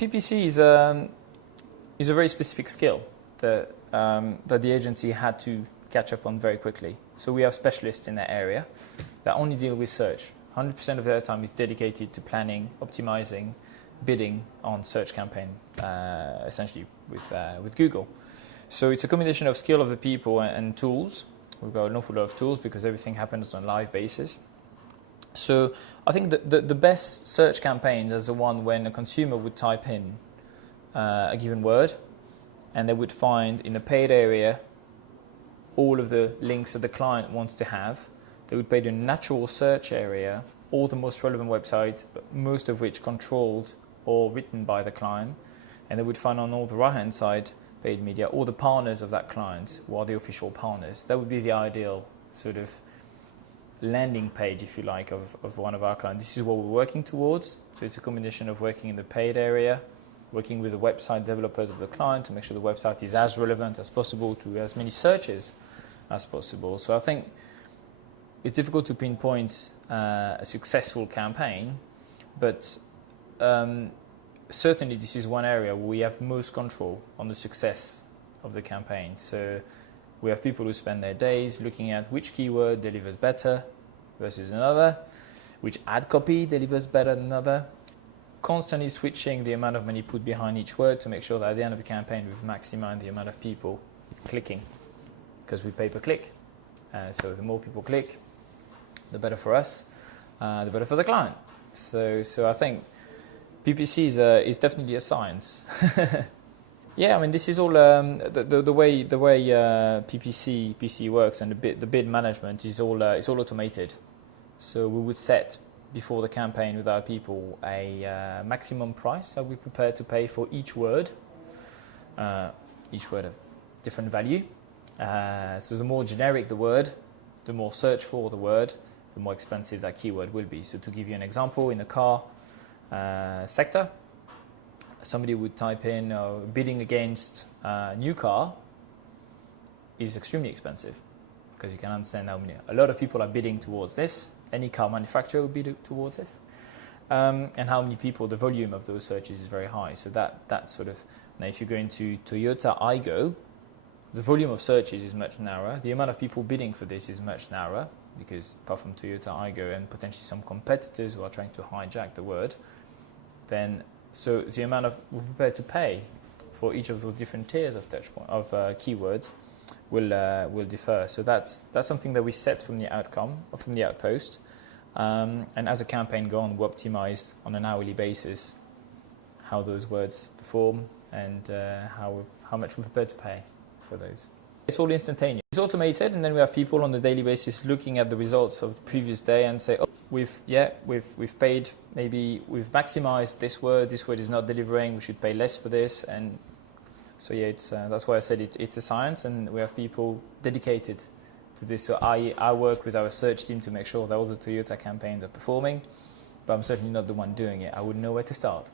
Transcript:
PPC is a very specific skill that the agency had to catch up on very quickly. So we have specialists in that area that only deal with search. 100% of their time is dedicated to planning, optimizing, bidding on search campaign, essentially with Google. So it's a combination of skill of the people and tools. We've got an awful lot of tools because everything happens on a live basis. So I think the best search campaigns is the one when a consumer would type in a given word and they would find in the paid area all of the links that the client wants to have. They would pay the natural search area all the most relevant websites, but most of which controlled or written by the client. And they would find on all the right-hand side paid media all the partners of that client who are the official partners. That would be the ideal sort of landing page, if you like, of one of our clients. This is what we're working towards. So it's a combination of working in the paid area, working with the website developers of the client to make sure the website is as relevant as possible to as many searches as possible. So I think it's difficult to pinpoint a successful campaign, but certainly this is one area where we have most control on the success of the campaign. So we have people who spend their days looking at which keyword delivers better versus another, which ad copy delivers better than another, constantly switching the amount of money put behind each word to make sure that at the end of the campaign we've maximized the amount of people clicking, because we pay per click. So the more people click, the better for us, the better for the client. So I think PPC is definitely a science. Yeah, I mean, this is all the way PPC works, and the bid management is all automated. So we would set before the campaign with our people a maximum price that we're prepared to pay for each word of different value. So the more generic the word, the more search for the word, the more expensive that keyword will be. So to give you an example, in the car sector, somebody would type in bidding against new car is extremely expensive, because you can understand how a lot of people are bidding towards this. Any car manufacturer would bid towards this, and how many people, the volume of those searches is very high. So that sort of, now if you go into Toyota Aygo, the volume of searches is much narrower. The amount of people bidding for this is much narrower, because apart from Toyota Aygo and potentially some competitors who are trying to hijack the word, then so the amount of we're prepared to pay for each of those different tiers of keywords will differ. So that's something that we set from the outcome or from the outpost, and as a campaign goes on, we optimize on an hourly basis how those words perform and how much we're prepared to pay for those. It's all instantaneous. It's automated, and then we have people on a daily basis looking at the results of the previous day and say, oh, we've paid, maybe we've maximized this word is not delivering, we should pay less for this. And so yeah, it's that's why I said it's a science, and we have people dedicated to this. So I work with our search team to make sure that all the Toyota campaigns are performing, but I'm certainly not the one doing it. I wouldn't know where to start.